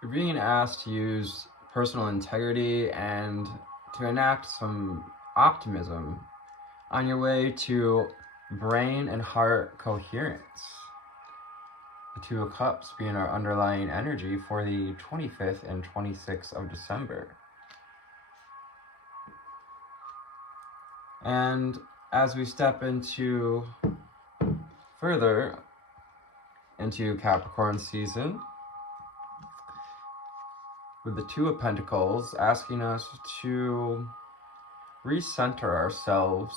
You're being asked to use personal integrity and to enact some optimism on your way to brain and heart coherence. The Two of Cups being our underlying energy for the 25th and 26th of December. And as we step into further into Capricorn season, with the Two of Pentacles asking us to recenter ourselves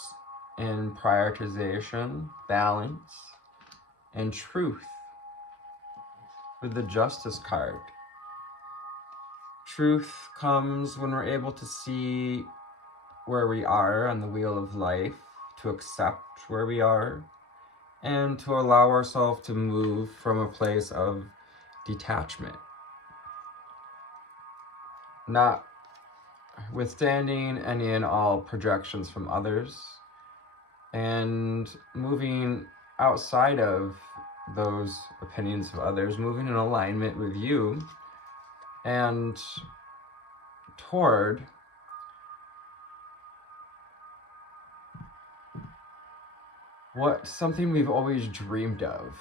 in prioritization, balance, and truth. With the Justice card, truth comes when we're able to see where we are on the wheel of life, to accept where we are, and to allow ourselves to move from a place of detachment. Not withstanding any and all projections from others, and moving outside of those opinions of others, moving in alignment with you and toward something we've always dreamed of,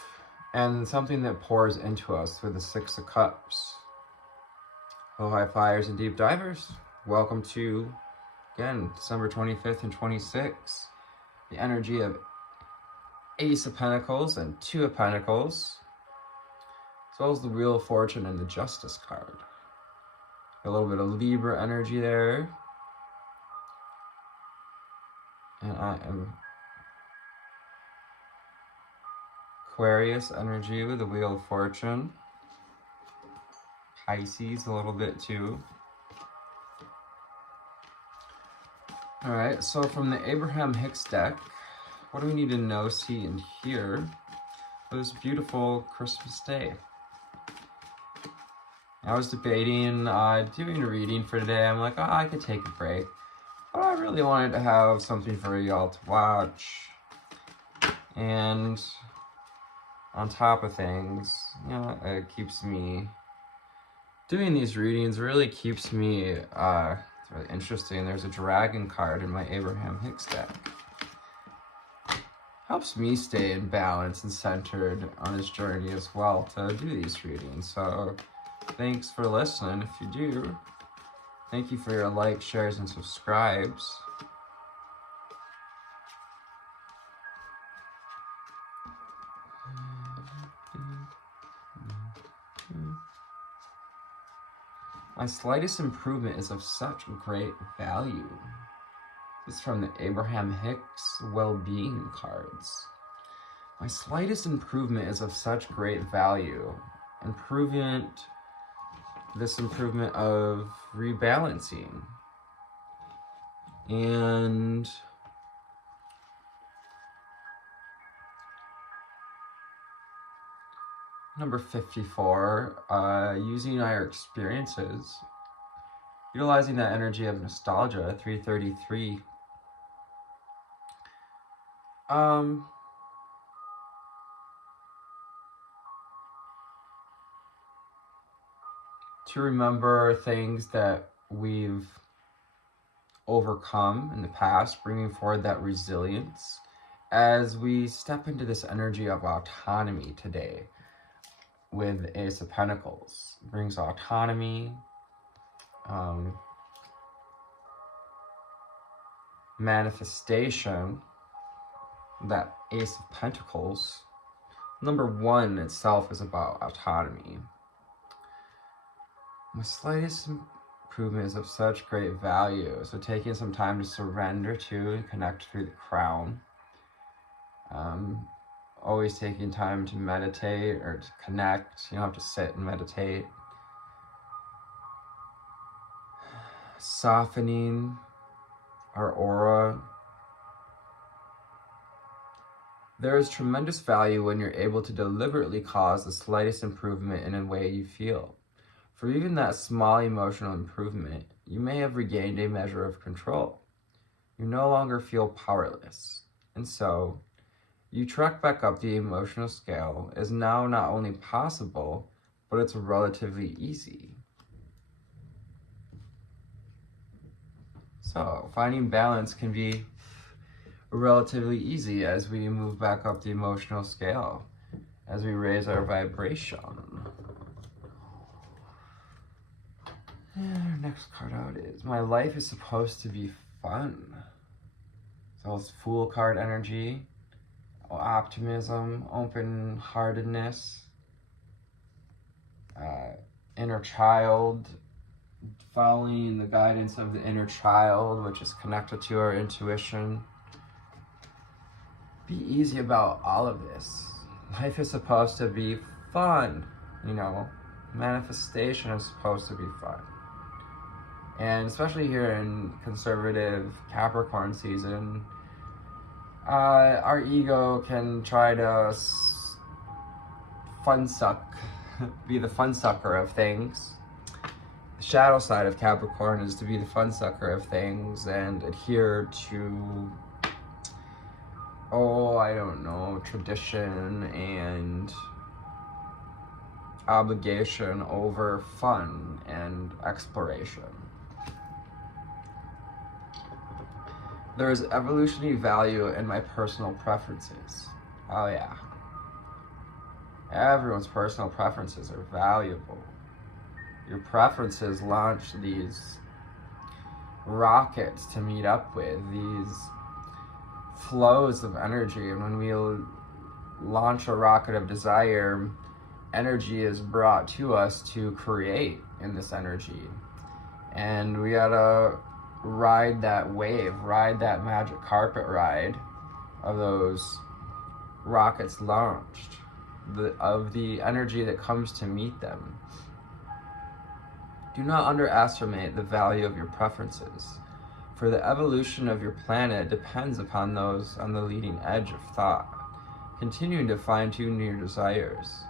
and something that pours into us with the Six of Cups. Hello, high flyers and deep divers. Welcome to, again, December 25th and 26th. The energy of Ace of Pentacles and Two of Pentacles, as well as the Wheel of Fortune and the Justice card. A little bit of Libra energy there. And I am Aquarius energy with the Wheel of Fortune. Pisces a little bit too. Alright, so from the Abraham Hicks deck, what do we need to know, see, and hear for this beautiful Christmas day? I was debating doing a reading for today. I'm like, I could take a break. But I really wanted to have something for y'all to watch. And on top of things, it keeps me doing these readings, really keeps me it's really interesting. There's a dragon card in my Abraham Hicks deck. Helps me stay in balance and centered on this journey as well to do these readings. So thanks for listening. If you do, thank you for your likes, shares, and subscribes. My slightest improvement is of such great value. This is from the Abraham Hicks well-being cards. My slightest improvement is of such great value. This improvement of rebalancing. And number 54, using our experiences, utilizing that energy of nostalgia, 333. To remember things that we've overcome in the past, bringing forward that resilience as we step into this energy of autonomy today. With Ace of Pentacles, brings autonomy, manifestation. That Ace of Pentacles, number one itself, is about autonomy. My slightest improvement is of such great value. So taking some time to surrender to and connect through the crown. Always taking time to meditate or to connect. You don't have to sit and meditate. Softening our aura. There is tremendous value when you're able to deliberately cause the slightest improvement in a way you feel. For even that small emotional improvement, you may have regained a measure of control. You no longer feel powerless. And so, you trek back up the emotional scale is now not only possible, but it's relatively easy. So finding balance can be relatively easy as we move back up the emotional scale, as we raise our vibration. And our next card out is, my life is supposed to be fun. So it's Fool card energy, optimism, open-heartedness, inner child, following the guidance of the inner child, which is connected to our intuition. Be easy about all of this. Life is supposed to be fun, you know. Manifestation is supposed to be fun. And especially here in conservative Capricorn season, our ego can try to fun suck, be the fun sucker of things. The shadow side of Capricorn is to be the fun sucker of things and adhere to, I don't know, tradition and obligation over fun and exploration. There is evolutionary value in my personal preferences. Oh yeah. Everyone's personal preferences are valuable. Your preferences launch these rockets to meet up with, these flows of energy. And when we launch a rocket of desire, energy is brought to us to create in this energy. And we gotta ride that wave, ride that magic carpet ride of those rockets launched, of the energy that comes to meet them. Do not underestimate the value of your preferences, for the evolution of your planet depends upon those on the leading edge of thought, continuing to fine-tune your desires.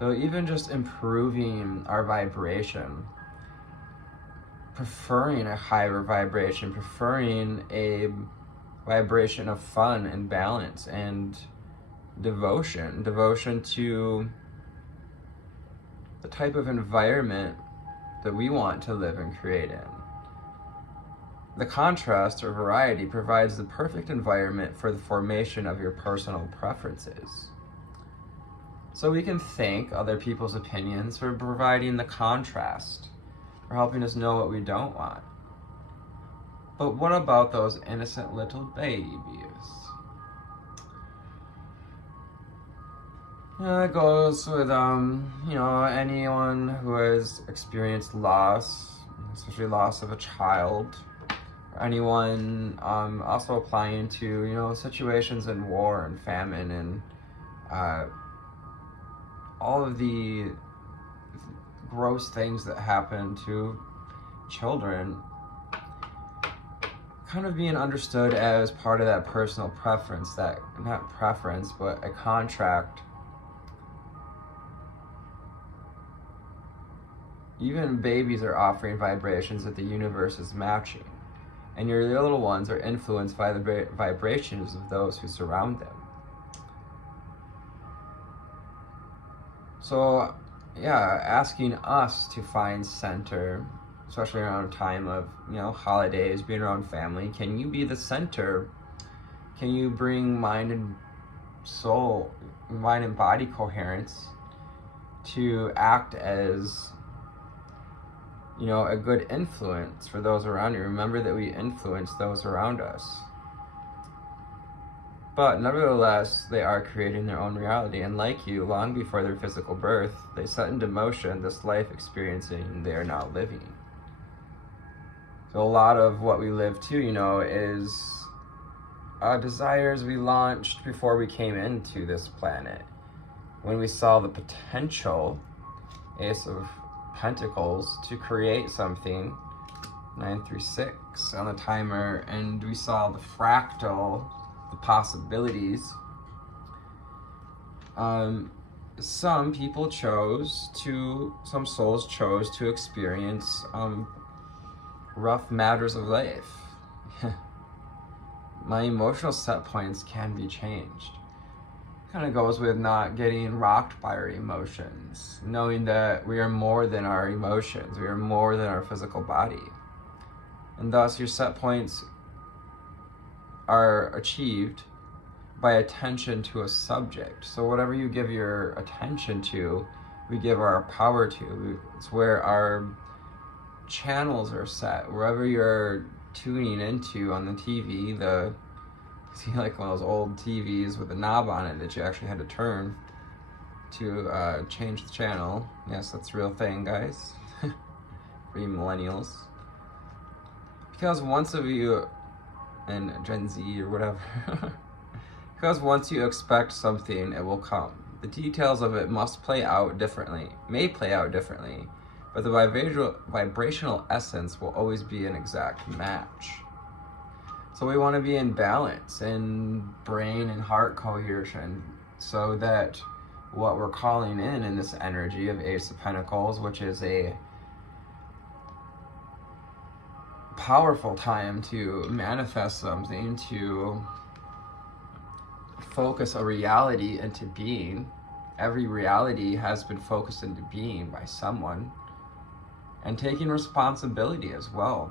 So even just improving our vibration, preferring a higher vibration, preferring a vibration of fun and balance and devotion to the type of environment that we want to live and create in. The contrast or variety provides the perfect environment for the formation of your personal preferences. So we can thank other people's opinions for providing the contrast, for helping us know what we don't want. But what about those innocent little babies? It goes with, anyone who has experienced loss, especially loss of a child, or anyone also applying to, situations in war and famine and all of the gross things that happen to children, kind of being understood as part of that personal preference, that, not preference, but a contract. Even babies are offering vibrations that the universe is matching, and your little ones are influenced by the vibrations of those who surround them. So, asking us to find center, especially around a time of, holidays, being around family. Can you be the center? Can you bring mind and body coherence to act as, a good influence for those around you? Remember that we influence those around us. But nevertheless, they are creating their own reality. And like you, long before their physical birth, they set into motion this life experiencing they are now living. So a lot of what we live to, is desires we launched before we came into this planet. When we saw the potential, Ace of Pentacles, to create something, 936 on the timer, and we saw the fractal, the possibilities. Some souls chose to experience rough matters of life. My emotional set points can be changed. kind of goes with not getting rocked by our emotions, knowing that we are more than our emotions, we are more than our physical body. And thus your set points are achieved by attention to a subject. So whatever you give your attention to, we give our power to. It's where our channels are set. Wherever you're tuning into on the TV, see like one of those old TVs with a knob on it that you actually had to turn to change the channel. Yes, that's a real thing, guys. For you millennials. Because once of you, and Gen Z or whatever, because once you expect something, it will come. The details of it must play out differently, may play out differently, but the vibrational essence will always be an exact match. So we want to be in balance, in brain and heart cohesion, so that what we're calling in this energy of Ace of Pentacles, which is a powerful time to manifest something, to focus a reality into being. Every reality has been focused into being by someone, and taking responsibility as well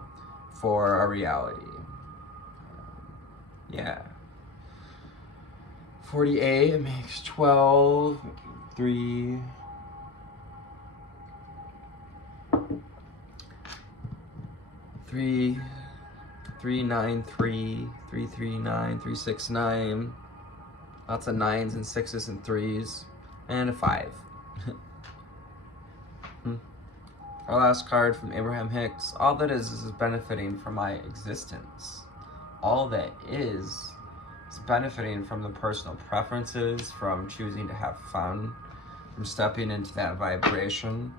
for a reality. Yeah. 48 makes 12, 3, 3, 3, 9, 3, 3, 3, 9, 3, 6, 9. Lots of 9s and 6s and 3s. And a 5. Our last card from Abraham Hicks. All that is benefiting from my existence. All that is benefiting from the personal preferences, from choosing to have fun, from stepping into that vibration,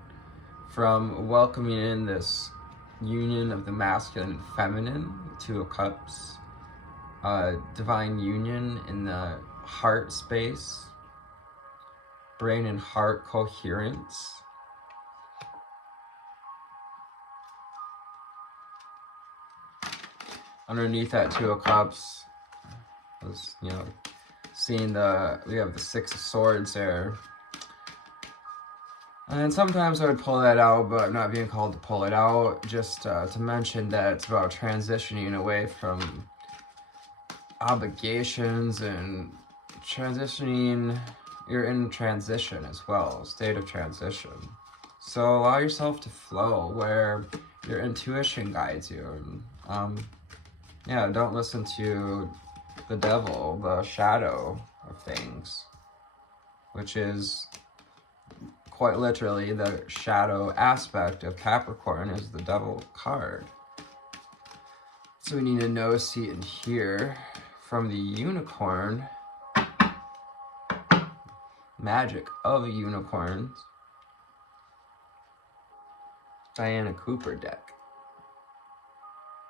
from welcoming in this union of the masculine and feminine, Two of Cups, divine union in the heart space, brain and heart coherence. Underneath that Two of Cups, was, seeing we have the Six of Swords there. And sometimes I would pull that out, but I'm not being called to pull it out. Just to mention that it's about transitioning away from obligations and transitioning. You're in transition as well, state of transition. So allow yourself to flow where your intuition guides you. Don't listen to the devil, the shadow of things, which is quite literally the shadow aspect of Capricorn is the devil card. So we need to know, see, and hear from the unicorn, magic of unicorns, Diana Cooper deck.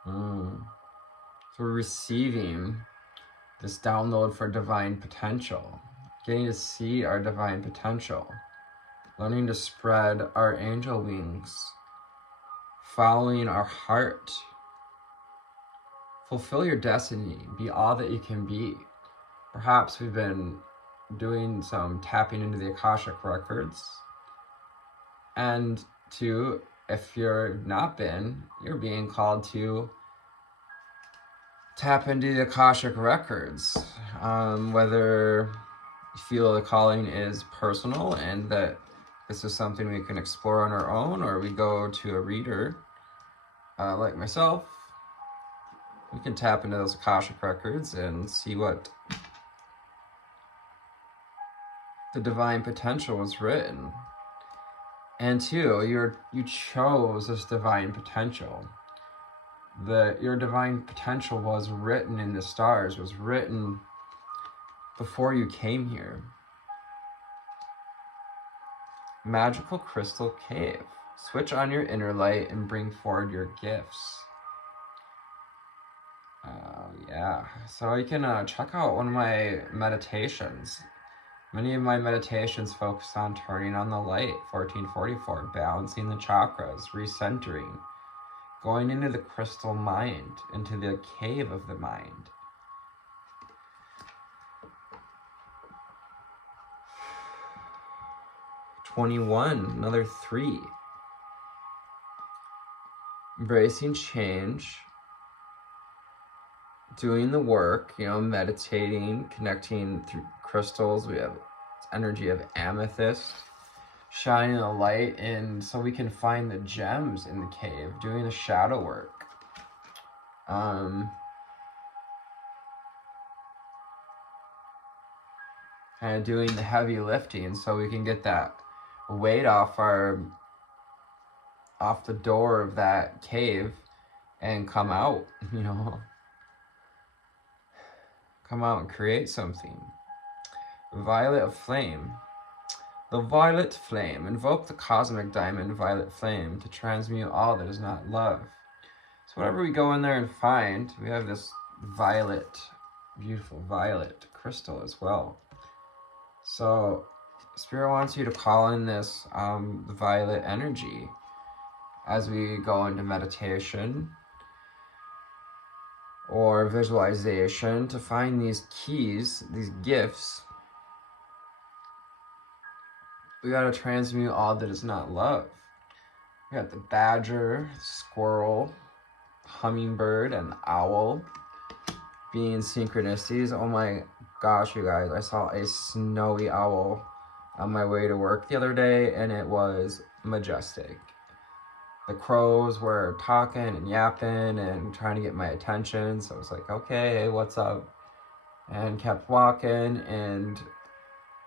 So we're receiving this download for divine potential, getting to see our divine potential, learning to spread our angel wings, following our heart. Fulfill your destiny, be all that you can be. Perhaps we've been doing some tapping into the Akashic records. And two, if you're not been, you're being called to tap into the Akashic records. Whether you feel the calling is personal and that this is something we can explore on our own, or we go to a reader like myself, we can tap into those Akashic records and see what the divine potential was written. And two, you chose this divine potential. Your divine potential was written in the stars, was written before you came here. Magical crystal cave. Switch on your inner light and bring forward your gifts. So you can check out one of my meditations. Many of my meditations focus on turning on the light, 1444, balancing the chakras, recentering, going into the crystal mind, into the cave of the mind. 21, another 3. Embracing change, doing the work, you know, meditating, connecting through crystals. We have energy of amethyst, shining the light in so we can find the gems in the cave, doing the shadow work. Kind of doing the heavy lifting so we can get that weight off the door of that cave and come out, you know, come out and create something. Violet of flame. The violet flame. Invoke the cosmic diamond violet flame to transmute all that is not love. So whatever we go in there and find, we have this violet, beautiful violet crystal as well. So Spirit wants you to call in this violet energy as we go into meditation or visualization to find these keys, these gifts. We got to transmute all that is not love. We got the badger, squirrel, hummingbird, and owl being synchronicities. Oh my gosh, you guys, I saw a snowy owl on my way to work the other day, and it was majestic. The crows were talking and yapping and trying to get my attention, so I was like, okay, hey, what's up? And kept walking, and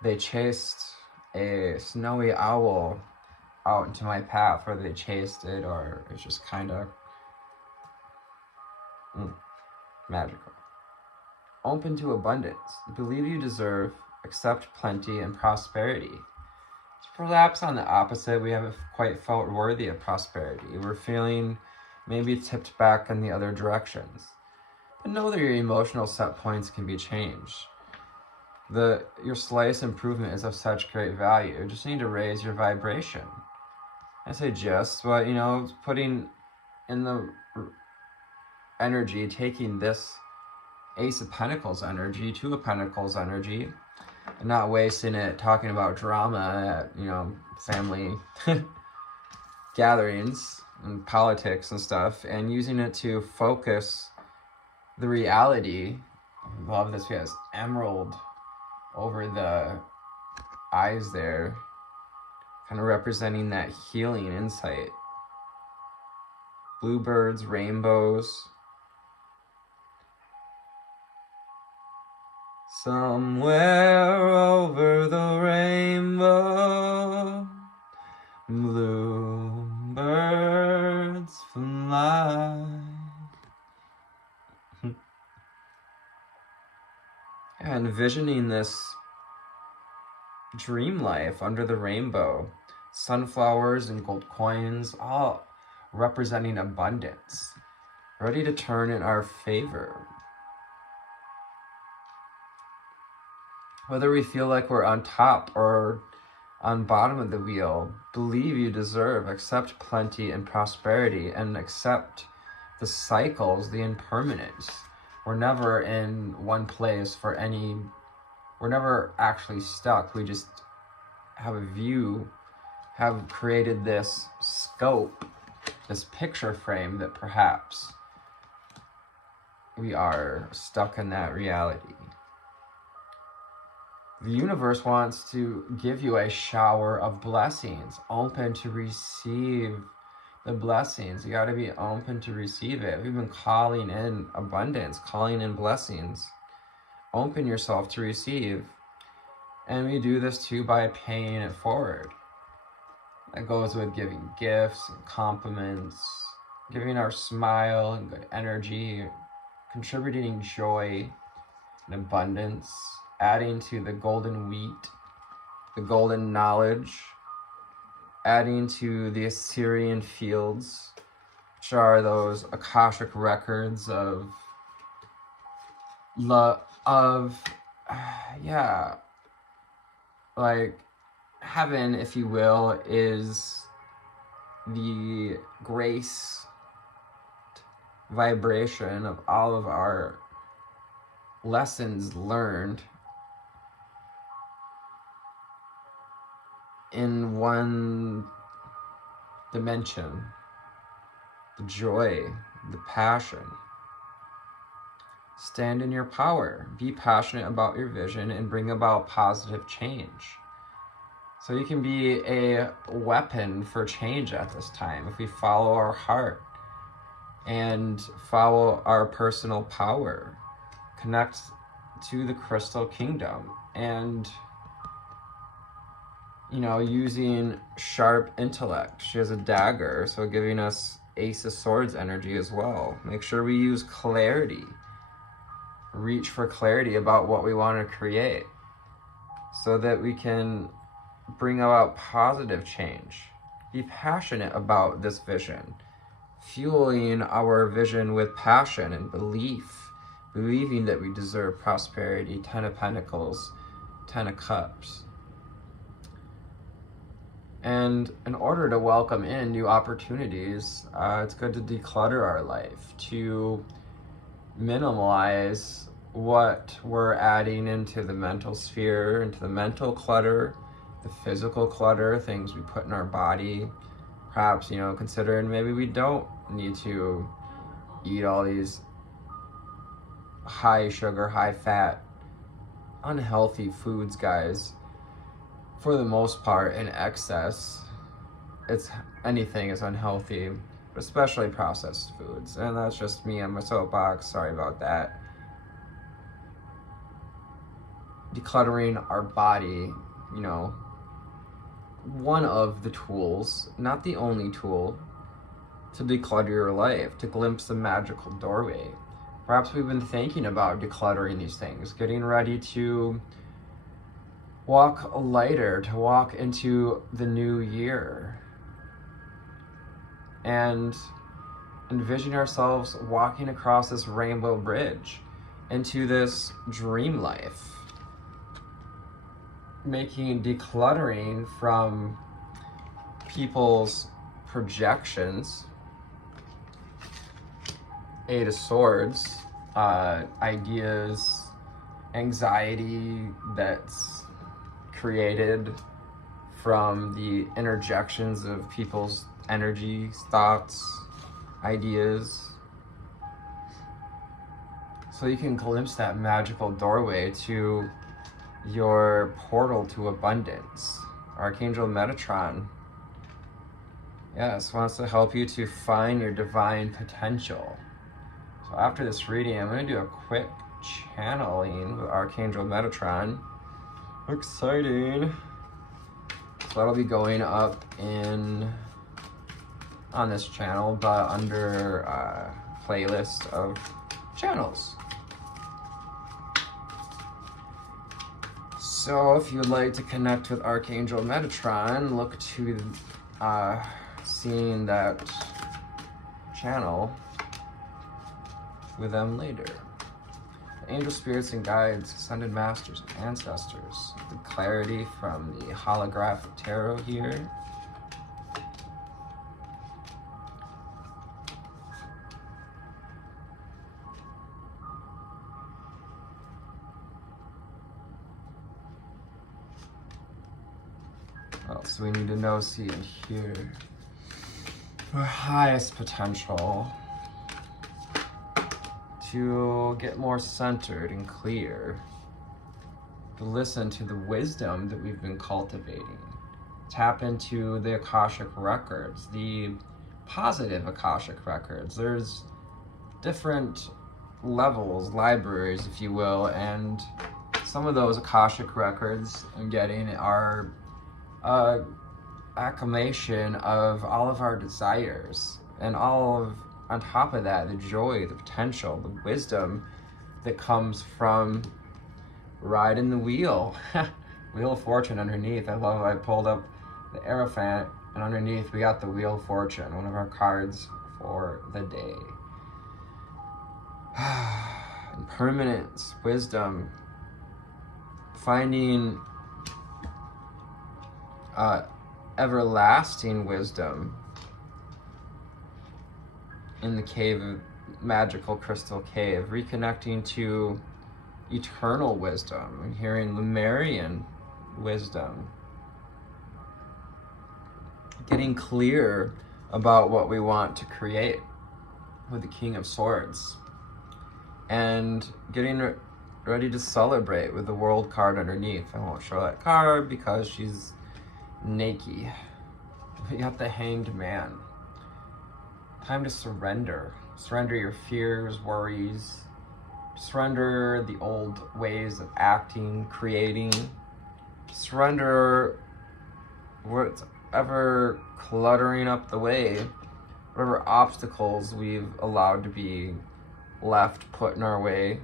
they chased a snowy owl out into my path, whether they chased it or it's just kind of magical. Open to abundance. Believe you deserve, accept plenty and prosperity. Perhaps on the opposite, we haven't quite felt worthy of prosperity. We're feeling maybe tipped back in the other directions. But know that your emotional set points can be changed. Your slightest improvement is of such great value. You just need to raise your vibration. I say just, but you know, putting in the energy, taking this Ace of Pentacles energy, Two of Pentacles energy, and not wasting it talking about drama at, you know, family gatherings and politics and stuff, and using it to focus the reality. I love this. We have emerald over the eyes there, kind of representing that healing insight. Bluebirds, rainbows. Somewhere over the rainbow, bluebirds fly. And envisioning this dream life under the rainbow, sunflowers and gold coins, all representing abundance, ready to turn in our favor. Whether we feel like we're on top or on bottom of the wheel, believe you deserve, accept plenty and prosperity, and accept the cycles, the impermanence. We're never in one place we're never actually stuck. We just have a view, have created this scope, this picture frame that perhaps we are stuck in that reality. The universe wants to give you a shower of blessings, open to receive the blessings. You got to be open to receive it. We've been calling in abundance, calling in blessings. Open yourself to receive. And we do this too by paying it forward. That goes with giving gifts and compliments, giving our smile and good energy, contributing joy and abundance, adding to the golden wheat, the golden knowledge, adding to the Assyrian fields, which are those Akashic records of like heaven, if you will, is the grace vibration of all of our lessons learned in one dimension, the joy, the passion. Stand in your power. Be passionate about your vision and bring about positive change. So you can be a weapon for change at this time if we follow our heart and follow our personal power. Connect to the crystal kingdom and, you know, using sharp intellect. She has a dagger, so giving us Ace of Swords energy as well. Make sure we use clarity. Reach for clarity about what we want to create so that we can bring about positive change. Be passionate about this vision, fueling our vision with passion and belief, believing that we deserve prosperity. 10 of Pentacles, 10 of Cups. And in order to welcome in new opportunities, it's good to declutter our life, to minimize what we're adding into the mental sphere, into the mental clutter, the physical clutter, things we put in our body. Perhaps, you know, considering maybe we don't need to eat all these high sugar, high fat, unhealthy foods, guys. For the most part, in excess, anything is unhealthy, but especially processed foods. And that's just me on my soapbox. Sorry about that. Decluttering our body, you know, one of the tools, not the only tool, to declutter your life, to glimpse the magical doorway. Perhaps we've been thinking about decluttering these things, getting ready to walk lighter, to walk into the new year, and envision ourselves walking across this rainbow bridge into this dream life, making decluttering from people's projections, 8 of Swords, ideas, anxiety that's created from the interjections of people's energies, thoughts, ideas. So you can glimpse that magical doorway to your portal to abundance. Archangel Metatron, yes, wants to help you to find your divine potential. So after this reading, I'm going to do a quick channeling with Archangel Metatron. Exciting. So that'll be going up on this channel, but under playlist of channels. So if you'd like to connect with Archangel Metatron, look to seeing that channel with them later. Angel spirits and guides, ascended masters and ancestors. The clarity from the holographic tarot here. What else we need to know, see, and hear? Our highest potential to get more centered and clear, to listen to the wisdom that we've been cultivating, tap into the Akashic records, the positive Akashic records. There's different levels, libraries, if you will, and some of those Akashic records I'm getting are acclamation of all of our desires, and on top of that, the joy, the potential, the wisdom that comes from riding the wheel. Wheel of Fortune underneath. I love it. I pulled up the Aerophant, and underneath we got the Wheel of Fortune, one of our cards for the day. Impermanence, wisdom, finding everlasting wisdom in the cave, magical crystal cave, reconnecting to eternal wisdom and hearing Lemurian wisdom. getting clear about what we want to create with the King of Swords, and getting ready to celebrate with the World card underneath. I won't show that card because she's naked. We got the Hanged Man. Time to surrender. Surrender your fears, worries. Surrender the old ways of acting, creating. Surrender whatever cluttering up the way, whatever obstacles we've allowed to be left put in our way.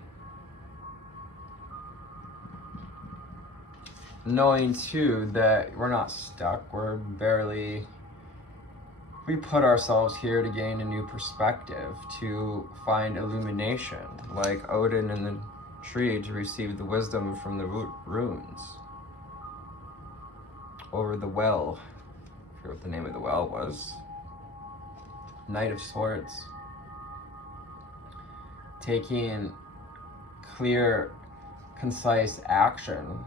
Knowing too that we're not stuck, we put ourselves here to gain a new perspective, to find illumination, like Odin in the tree to receive the wisdom from the runes. Over the well, I forget what the name of the well was. Knight of Swords. Taking clear, concise action.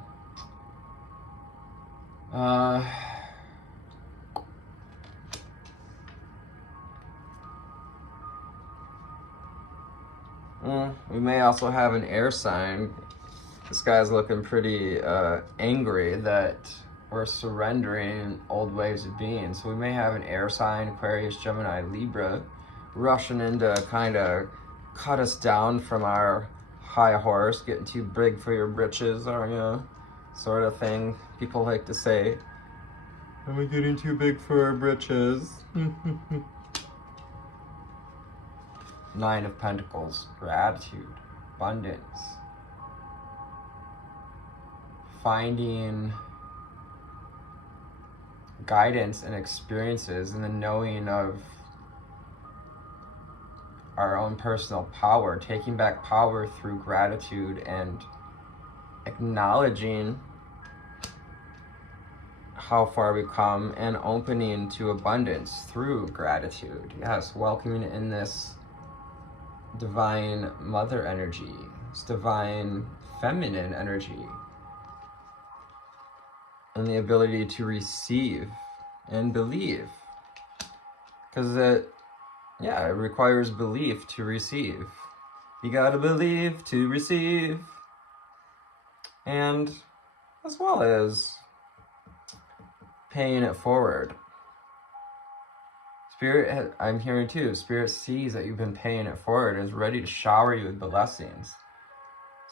We may also have an air sign. This guy's looking pretty angry that we're surrendering old ways of being. So we may have an air sign, Aquarius, Gemini, Libra, rushing in to kind of cut us down from our high horse, getting too big for your britches, or sort of thing. People like to say, "Am I getting too big for our britches?" Nine of Pentacles, gratitude, abundance. Finding guidance and experiences and the knowing of our own personal power, taking back power through gratitude and acknowledging how far we've come and opening to abundance through gratitude. Yes, welcoming in this divine mother energy, this divine feminine energy, and the ability to receive and believe, because it requires belief to receive. You gotta believe to receive, and as well as paying it forward. Spirit, I'm hearing too, Spirit sees that you've been paying it forward and is ready to shower you with blessings.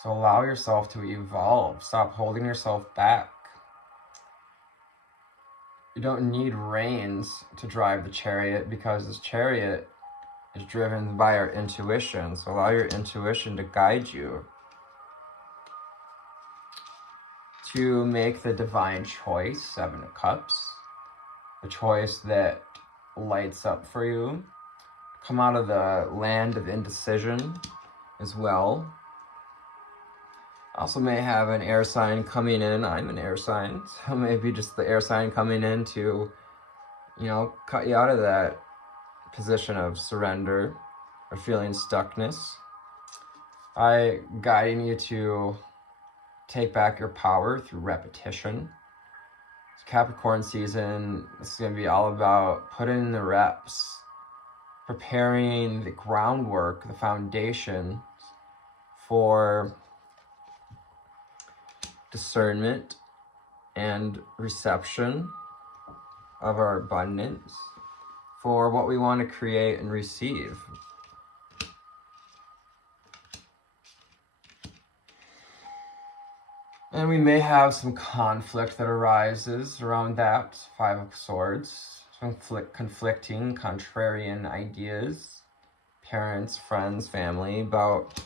So allow yourself to evolve. Stop holding yourself back. You don't need reins to drive the chariot, because this chariot is driven by our intuition. So allow your intuition to guide you to make the divine choice, Seven of Cups, the choice that lights up for you. Come out of the land of indecision as well. Also may have an air sign coming in. I'm an air sign, so maybe just the air sign coming in to, cut you out of that position of surrender or feeling stuckness. Guiding you to take back your power through repetition. It's Capricorn season. It's going to be all about putting in the reps, preparing the groundwork, the foundation for discernment and reception of our abundance, for what we want to create and receive. And we may have some conflict that arises around that. Five of Swords, some conflicting, contrarian ideas, parents, friends, family, about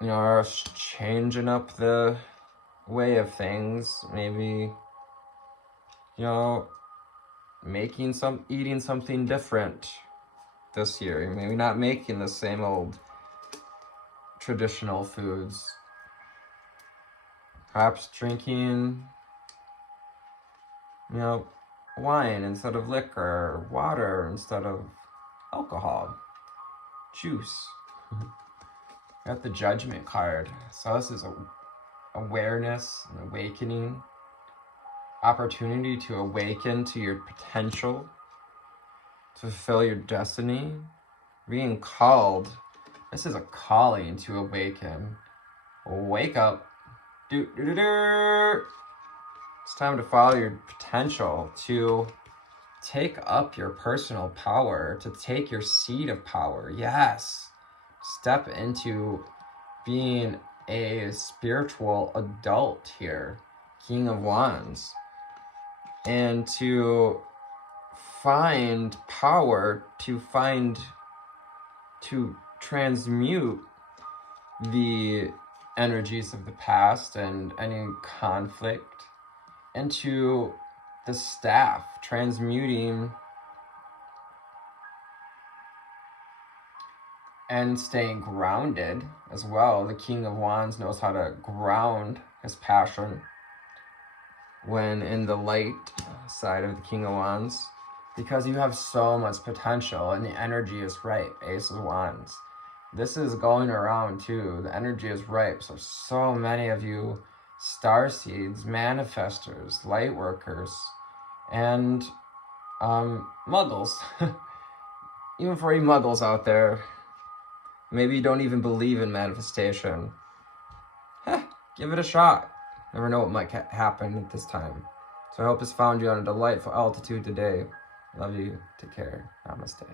us changing up the way of things. Maybe, eating something different this year. Maybe not making the same old traditional foods. Perhaps drinking, wine instead of liquor, water instead of alcohol, juice. Got the Judgment card. So this is awareness and awakening. opportunity to awaken to your potential, to fulfill your destiny, being called. This is a calling to awaken. Wake up. It's time to follow your potential, to take up your personal power, to take your seat of power. Yes. Step into being a spiritual adult here, King of Wands, and to find power, to transmute the energies of the past and any conflict into the staff, transmuting and staying grounded as well. The King of Wands knows how to ground his passion when in the light side of the King of Wands, because you have so much potential and the energy is ripe. Ace of Wands. This is going around too. The energy is ripe. So many of you star seeds, manifestors, light workers, and muggles. Even for you muggles out there, maybe you don't even believe in manifestation. Give it a shot. Never know what might happen at this time. So I hope this found you on a delightful altitude today. Love you. Take care. Namaste.